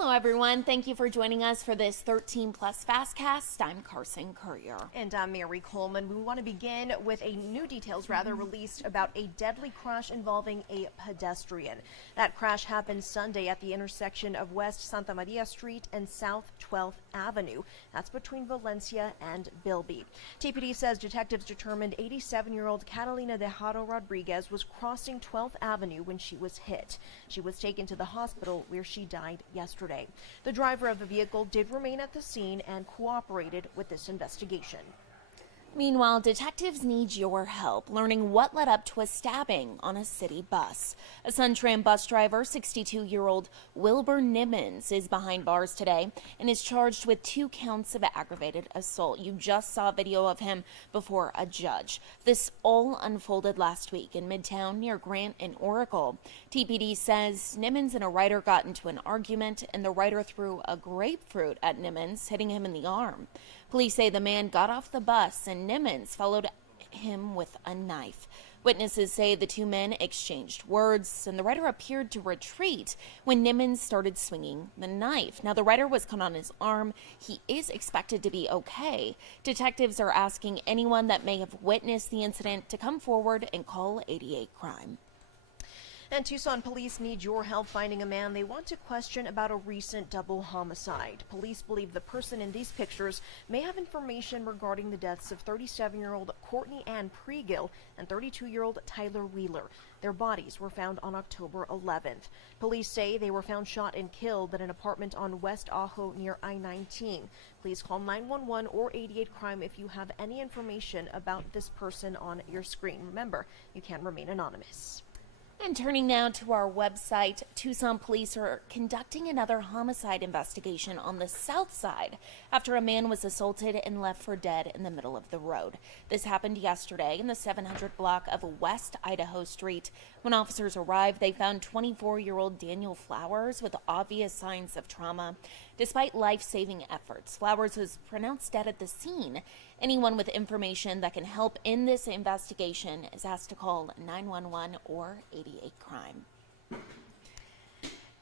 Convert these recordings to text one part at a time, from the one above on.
Hello, everyone. Thank you for joining us for this 13 Plus FastCast. I'm Carson Courier. And I'm Mary Coleman. We want to begin with new details released about a deadly crash involving a pedestrian. That crash happened Sunday at the intersection of West Santa Maria Street and South 12th Avenue. That's between Valencia and Bilby. TPD says detectives determined 87-year-old Catalina de Haro Rodriguez was crossing 12th Avenue when she was hit. She was taken to the hospital where she died yesterday. The driver of the vehicle did remain at the scene and cooperated with this investigation. Meanwhile, detectives need your help learning what led up to a stabbing on a city bus. A Suntram bus driver, 62-year-old Wilbur Nimmons, is behind bars today and is charged with 2 counts of aggravated assault. You just saw video of him before a judge. This all unfolded last week in Midtown near Grant and Oracle. TPD says Nimmons and a rider got into an argument, and the rider threw a grapefruit at Nimmons, hitting him in the arm. Police say the man got off the bus and Nimmons followed him with a knife. Witnesses say the 2 men exchanged words, and the rider appeared to retreat when Nimmons started swinging the knife. Now, the rider was cut on his arm. He is expected to be okay. Detectives are asking anyone that may have witnessed the incident to come forward and call 88 Crime. And Tucson police need your help finding a man they want to question about a recent double homicide. Police believe the person in these pictures may have information regarding the deaths of 37-year-old Courtney Ann Pregill and 32-year-old Tyler Wheeler. Their bodies were found on October 11th. Police say they were found shot and killed at an apartment on West Ajo near I-19. Please call 911 or 88 Crime if you have any information about this person on your screen. Remember, you can remain anonymous. And turning now to our website, Tucson police are conducting another homicide investigation on the south side after a man was assaulted and left for dead in the middle of the road. This happened yesterday in the 700 block of West Idaho Street. When officers arrived, they found 24-year-old Daniel Flowers with obvious signs of trauma. Despite life-saving efforts, Flowers was pronounced dead at the scene. Anyone with information that can help in this investigation is asked to call 911 or 88 Crime.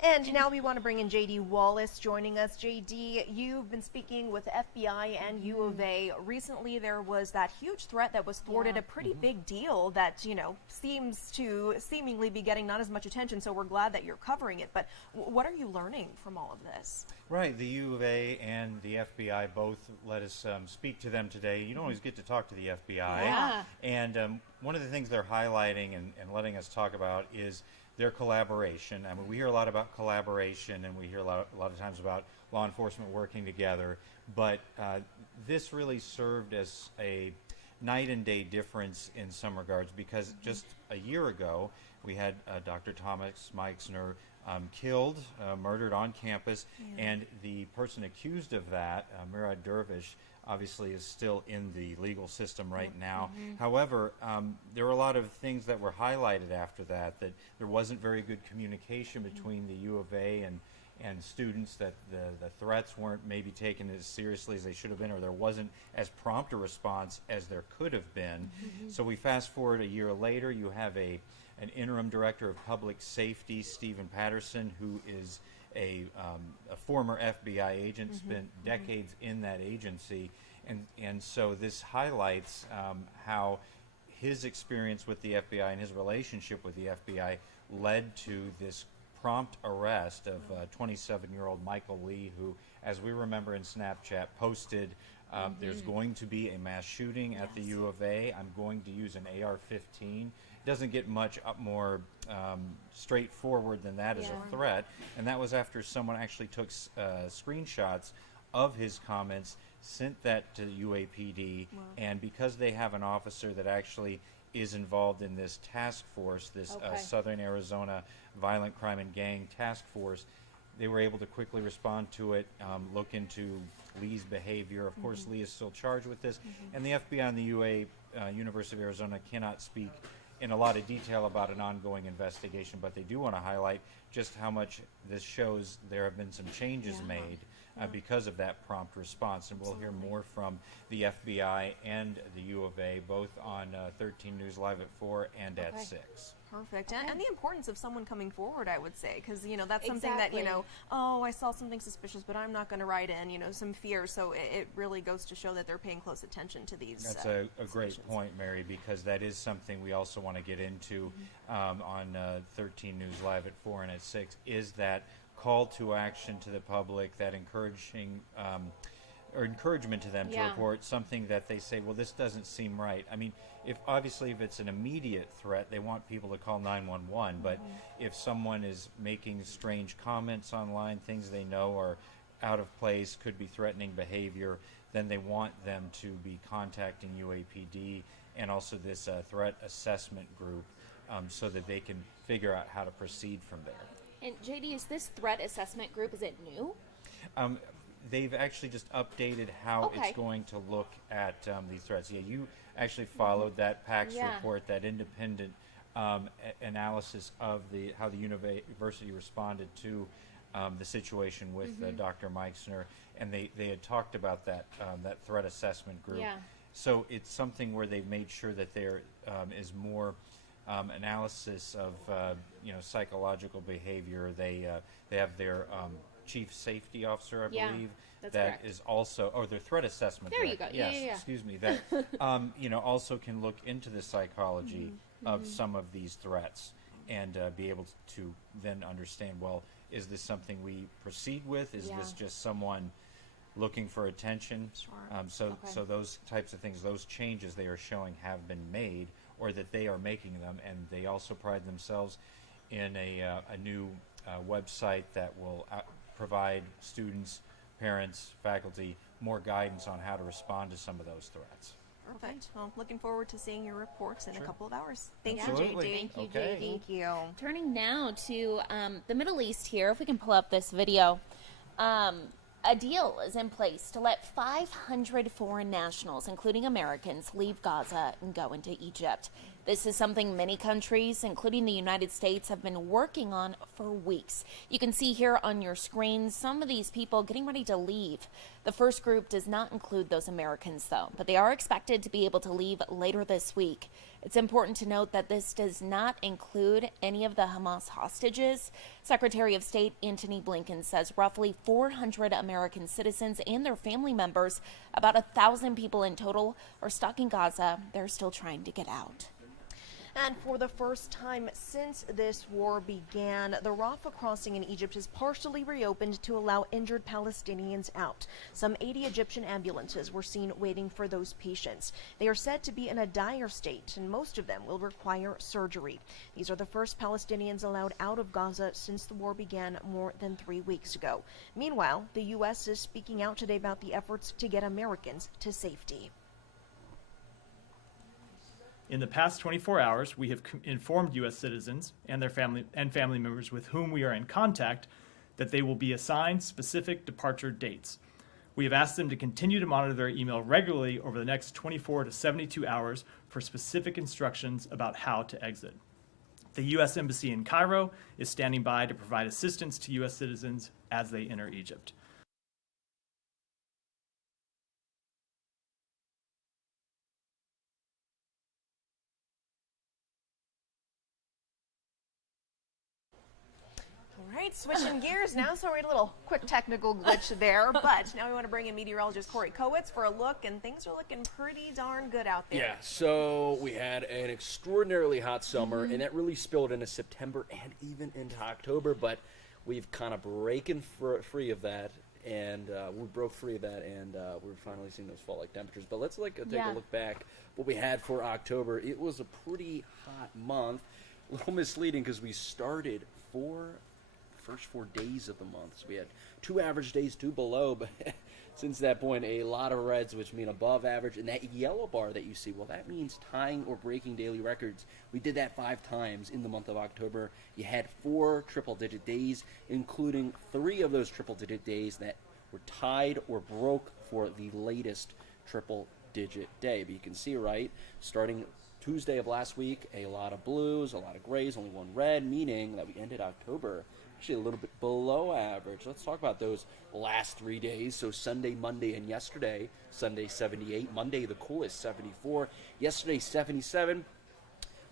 And now we want to bring in J.D. Wallace joining us. J.D., you've been speaking with the FBI and U of A. Recently, there was that huge threat that was thwarted, a pretty big deal that, seems to seemingly be getting not as much attention, so we're glad that you're covering it. But what are you learning from all of this? Right, the U of A and the FBI both let us speak to them today. You don't always get to talk to the FBI. Yeah. And one of the things they're highlighting and letting us talk about is their collaboration. I mean, we hear a lot about collaboration, and we hear a lot of times about law enforcement working together, but this really served as a night and day difference in some regards, because just a year ago we had Dr. Thomas Meixner killed, murdered on campus, and the person accused of that, Murad Dervish, obviously is still in the legal system right now. However, there were a lot of things that were highlighted after that there wasn't very good communication between the U of A and students, that the threats weren't maybe taken as seriously as they should have been, or there wasn't as prompt a response as there could have been. So we fast forward a year later, you have an interim director of public safety, Stephen Patterson, who is a former FBI agent, spent decades in that agency, and so this highlights how his experience with the FBI and his relationship with the FBI led to this prompt arrest of 27-year-old Michael Lee, who, as we remember in Snapchat, posted, there's going to be a mass shooting at the U of A. I'm going to use an AR-15. Doesn't get much more straightforward than that as a threat, and that was after someone actually took screenshots of his comments, sent that to UAPD, and because they have an officer that actually is involved in this task force, this Southern Arizona Violent Crime and Gang Task Force, they were able to quickly respond to it, look into Lee's behavior. Of course, Lee is still charged with this, and the FBI and the University of Arizona cannot speak in a lot of detail about an ongoing investigation, but they do want to highlight just how much this shows there have been some changes made because of that prompt response. And we'll hear more from the FBI and the U of A, both on 13 News Live at 4 and at 6. Perfect. And the importance of someone coming forward, I would say, because, that's something that, oh, I saw something suspicious, but I'm not going to write in, some fear. So it really goes to show that they're paying close attention to these. That's a great point, Mary, because that is something we also want to get into on 13 News Live at 4 and at 6, is that call to action to the public, that encouragement to them to report something that they say, well, this doesn't seem right. I mean, if it's an immediate threat, they want people to call 911. But if someone is making strange comments online, things they know are out of place, could be threatening behavior, then they want them to be contacting UAPD and also this threat assessment group so that they can figure out how to proceed from there. And JD, is this threat assessment group, is it new? They've actually just updated how it's going to look at these threats. Yeah, you actually followed that PAX report, that independent analysis of how the university responded to the situation with Dr. Meixner, and they had talked about that threat assessment group. Yeah. So it's something where they've made sure that there is more analysis of psychological behavior. They have their chief safety officer, I believe, that correct. is also, their threat assessment. There you go. Yes, Yeah. excuse me. That also can look into the psychology of some of these threats and be able to then understand, well, is this something we proceed with? Is this just someone looking for attention? Sure. So those types of things, those changes they are showing have been made, or that they are making them, and they also pride themselves in a new website that will provide students, parents, faculty more guidance on how to respond to some of those threats. Perfect. Well, looking forward to seeing your reports in a couple of hours. Thank Absolutely. you, JD. Thank you, Okay. JD. Thank you. Turning now to the Middle East here, if we can pull up this video. A deal is in place to let 500 foreign nationals, including Americans, leave Gaza and go into Egypt. This is something many countries, including the United States, have been working on for weeks. You can see here on your screen some of these people getting ready to leave. The first group does not include those Americans, though, but they are expected to be able to leave later this week. It's important to note that this does not include any of the Hamas hostages. Secretary of State Antony Blinken says roughly 400 American citizens and their family members, about 1,000 people in total, are stuck in Gaza. They're still trying to get out. And for the first time since this war began, the Rafah crossing in Egypt is partially reopened to allow injured Palestinians out. Some 80 Egyptian ambulances were seen waiting for those patients. They are said to be in a dire state, and most of them will require surgery. These are the first Palestinians allowed out of Gaza since the war began more than 3 weeks ago. Meanwhile, the U.S. is speaking out today about the efforts to get Americans to safety. In the past 24 hours, we have informed U.S. citizens and their family members with whom we are in contact that they will be assigned specific departure dates. We have asked them to continue to monitor their email regularly over the next 24 to 72 hours for specific instructions about how to exit. The U.S. Embassy in Cairo is standing by to provide assistance to U.S. citizens as they enter Egypt. All right, switching gears now. Sorry, a little quick technical glitch there, but now we want to bring in meteorologist Corey Kowitz for a look, and things are looking pretty darn good out there. Yeah, so we had an extraordinarily hot summer, and that really spilled into September and even into October, but we've kind of breaking free of that, and we broke free of that, and we're finally seeing those fall-like temperatures. But let's take a look back what we had for October. It was a pretty hot month, a little misleading because we started first 4 days of the month. So we had 2 average days, 2 below, but since that point, a lot of reds, which mean above average. And that yellow bar that you see, well, that means tying or breaking daily records. We did that 5 times in the month of October. You had 4 triple-digit days, including 3 of those triple-digit days that were tied or broke for the latest triple-digit day. But you can see, right, starting Tuesday of last week, a lot of blues, a lot of grays, only 1 red, meaning that we ended October actually a little bit below average. Let's talk about those last 3 days. So Sunday, Monday, and yesterday. Sunday 78, Monday the coolest 74, yesterday 77.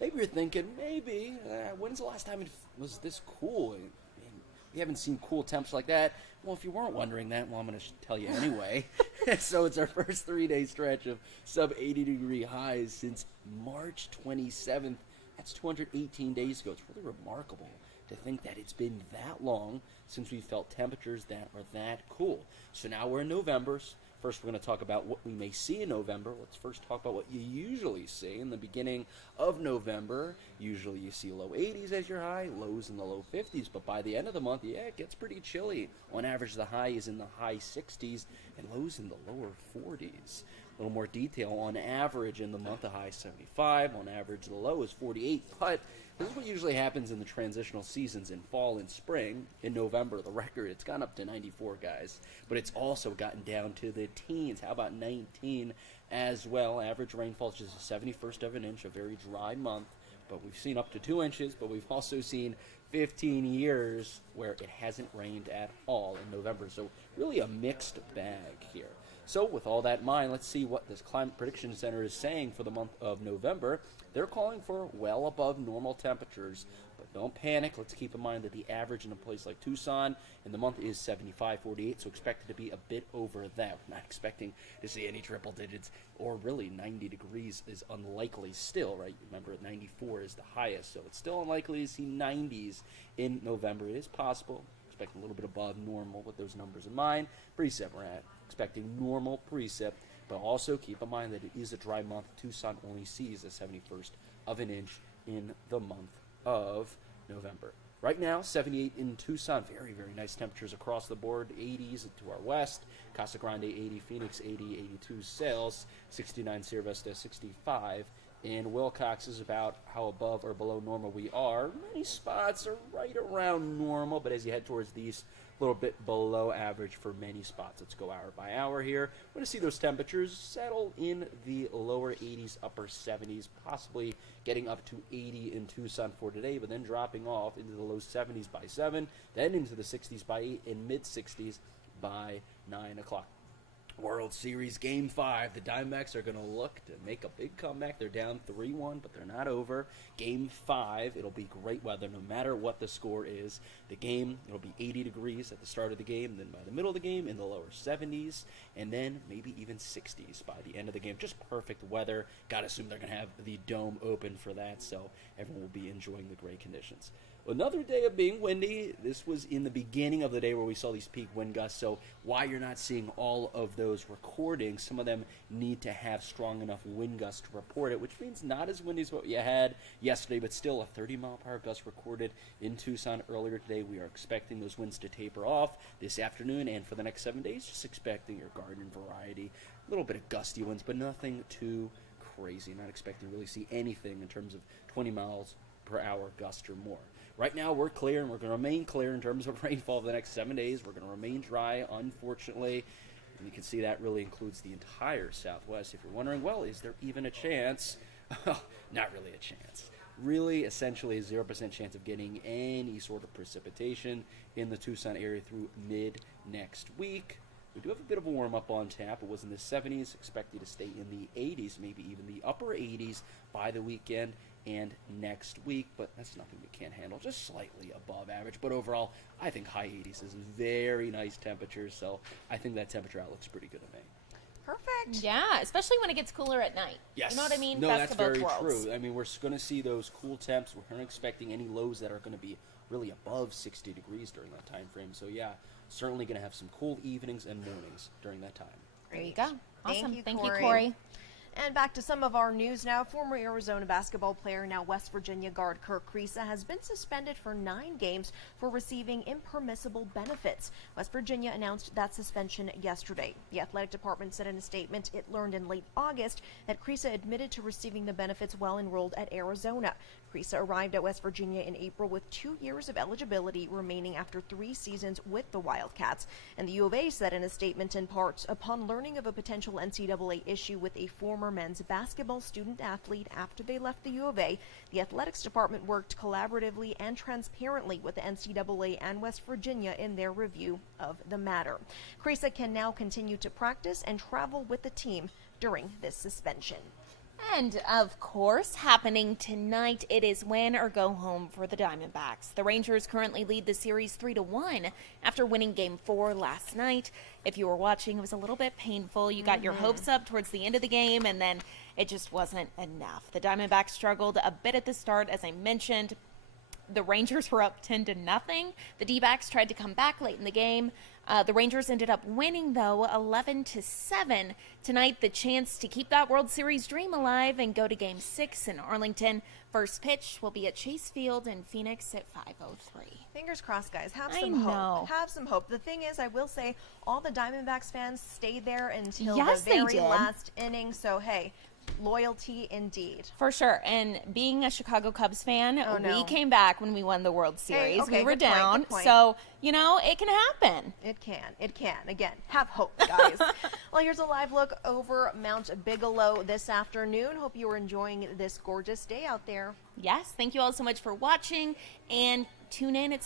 Maybe you're thinking, when's the last time it was this cool? We haven't seen cool temps like that. Well, if you weren't wondering that, well, I'm going to tell you anyway. So it's our first 3-day stretch of sub-80-degree highs since March 27th. That's 218 days ago. It's really remarkable to think that it's been that long since we felt temperatures that are that cool. So now we're in November. First, we're going to talk about what we may see in November. Let's first talk about what you usually see in the beginning of November. Usually you see low 80s as your high, lows in the low 50s, but by the end of the month, it gets pretty chilly. On average, the high is in the high 60s and lows in the lower 40s. A little more detail, on average in the month, the high is 75, on average the low is 48, but this is what usually happens in the transitional seasons in fall and spring. In November, the record, it's gone up to 94, guys, but it's also gotten down to the teens. How about 19 as well? Average rainfall is just a 71st of an inch, a very dry month, but we've seen up to 2 inches, but we've also seen 15 years where it hasn't rained at all in November, so really a mixed bag here. So with all that in mind, let's see what this Climate Prediction Center is saying for the month of November. They're calling for well above normal temperatures, but don't panic. Let's keep in mind that the average in a place like Tucson in the month is 75, 48, so expected to be a bit over that. We're not expecting to see any triple digits, or really 90 degrees is unlikely still, right? Remember, 94 is the highest, so it's still unlikely to see 90s in November. It is possible. Expecting a little bit above normal with those numbers in mind. Precip we're at. Expecting normal precip, but also keep in mind that it is a dry month. Tucson only sees a 71st of an inch in the month of November. Right now, 78 in Tucson. Very, very nice temperatures across the board. 80s to our west. Casa Grande 80, Phoenix 80, 82 Sales, 69 Sierra Vista, 65. And Wilcox is about how above or below normal we are. Many spots are right around normal, but as you head towards the east, a little bit below average for many spots. Let's go hour by hour here. We're going to see those temperatures settle in the lower 80s, upper 70s, possibly getting up to 80 in Tucson for today, but then dropping off into the low 70s by 7, then into the 60s by 8, and mid-60s by 9 o'clock. World Series Game 5. The Diamondbacks are going to look to make a big comeback. They're down 3-1, but they're not over. Game 5, it'll be great weather no matter what the score is. The game, it'll be 80 degrees at the start of the game, then by the middle of the game in the lower 70s, and then maybe even 60s by the end of the game. Just perfect weather. Got to assume they're going to have the dome open for that, so everyone will be enjoying the great conditions. Another day of being windy. This was in the beginning of the day where we saw these peak wind gusts, so why you're not seeing all of those recordings, some of them need to have strong enough wind gusts to report it, which means not as windy as what you had yesterday, but still a 30-mile-per-hour gust recorded in Tucson earlier today. We are expecting those winds to taper off this afternoon, and for the next 7 days, just expecting your garden variety. A little bit of gusty winds, but nothing too crazy. Not expecting to really see anything in terms of 20 miles per hour gust or more. Right now, we're clear, and we're going to remain clear in terms of rainfall for the next 7 days. We're going to remain dry, unfortunately. And you can see that really includes the entire Southwest. If you're wondering, well, is there even a chance? Not really a chance. Really, essentially, a 0% chance of getting any sort of precipitation in the Tucson area through mid-next week. We do have a bit of a warm-up on tap. It was in the 70s, expected to stay in the 80s, maybe even the upper 80s by the weekend and next week, but that's nothing we can't handle, just slightly above average. But overall, I think high 80s is very nice temperature, so I think that temperature outlook's pretty good to me. Perfect. Yeah, especially when it gets cooler at night. Yes. You know what I mean? No, Best that's of both very worlds. true. I mean, we're going to see those cool temps. We're not expecting any lows that are going to be really above 60 degrees during that time frame. So, yeah, certainly going to have some cool evenings and mornings during that time. There you go. Awesome. Thank you, Corey. And back to some of our news now. Former Arizona basketball player, now West Virginia guard Kirk Kriisa, has been suspended for 9 games for receiving impermissible benefits. West Virginia announced that suspension yesterday. The athletic department said in a statement it learned in late August that Kriisa admitted to receiving the benefits while enrolled at Arizona. Creesa arrived at West Virginia in April with 2 years of eligibility remaining after 3 seasons with the Wildcats. And the U of A said in a statement, in part, upon learning of a potential NCAA issue with a former men's basketball student athlete after they left the U of A, the athletics department worked collaboratively and transparently with the NCAA and West Virginia in their review of the matter. Creesa can now continue to practice and travel with the team during this suspension. And of course, happening tonight, it is win or go home for the Diamondbacks. The Rangers currently lead the series 3-1 after winning Game 4 last night. If you were watching, it was a little bit painful. You got your hopes up towards the end of the game, and then it just wasn't enough. The Diamondbacks struggled a bit at the start, as I mentioned. The Rangers were up 10-0. The D-backs tried to come back late in the game. The Rangers ended up winning, though, 11-7. Tonight, the chance to keep that World Series dream alive and go to Game 6 in Arlington. First pitch will be at Chase Field in Phoenix at 5:03. Fingers crossed, guys. Have I some know. hope. Have some hope. The thing is, I will say, all the Diamondbacks fans stayed there until Yes, the they very did. last inning. So, hey, loyalty indeed. For sure. And being a Chicago Cubs fan, Oh, no. we came back when we won the World Series. okay, we were good point, down. good point. So, you know, it can happen. It can. It can. Again, have hope, guys. Well, here's a live look over Mount Bigelow this afternoon. Hope you are enjoying this gorgeous day out there. Yes. Thank you all so much for watching. And tune in at